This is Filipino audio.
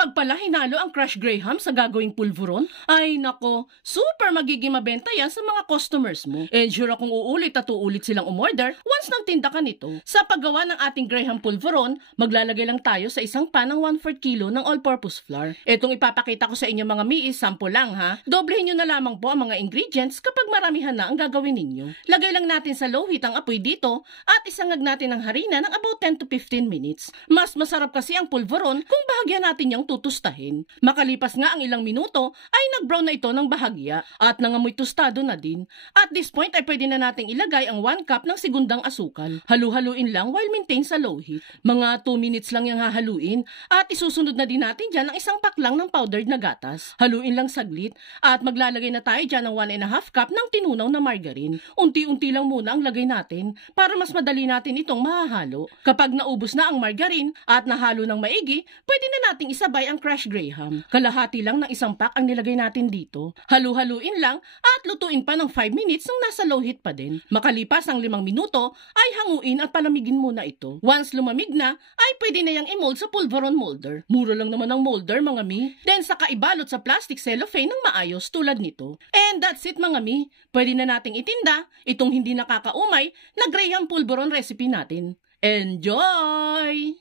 Kapag pala hinalo ang Crush Graham sa gagawing pulveron, ay nako, super magiging mabenta yan sa mga customers mo. And sure akong uulit at uulit silang umorder once nagtinda ka nito. Sa paggawa ng ating Graham pulveron, maglalagay lang tayo sa isang pan ng 1/4 kilo ng all-purpose flour. Etong ipapakita ko sa inyo mga miis, sample lang ha. Doblehin nyo na lamang po ang mga ingredients kapag maramihan na ang gagawin ninyo. Lagay lang natin sa low heat ang apoy dito at isangag natin ang harina ng about 10 to 15 minutes. Mas masarap kasi ang pulveron kung bahagya natin niyang tutustahin. Makalipas nga ang ilang minuto ay nag-brown na ito ng bahagya at nangamoy tostado na din. At this point ay pwede na nating ilagay ang 1 cup ng segundang asukal. Halu-haluin lang while maintain sa low heat. Mga 2 minutes lang yung hahaluin at isusunod na din natin dyan ang isang pack lang ng powdered na gatas. Haluin lang saglit at maglalagay na tayo dyan ng 1.5 cup ng tinunaw na margarine. Unti-unti lang muna ang lagay natin para mas madali natin itong mahahalo. Kapag naubos na ang margarine at nahalo ng maigi, pwede na nating isabay ang Crush Graham. Kalahati lang ng isang pack ang nilagay natin dito. Halu-haluin lang at lutuin pa ng 5 minutes nang nasa low heat pa din. Makalipas ang 5 minuto ay hanguin at palamigin muna ito. Once lumamig na, ay pwede na yang i-mold sa pulveron molder. Mura lang naman ang molder mga mi. Then saka ibalot sa plastic cellophane ng maayos tulad nito. And that's it mga mi. Pwede na nating itinda itong hindi nakakaumay na Graham pulveron recipe natin. Enjoy!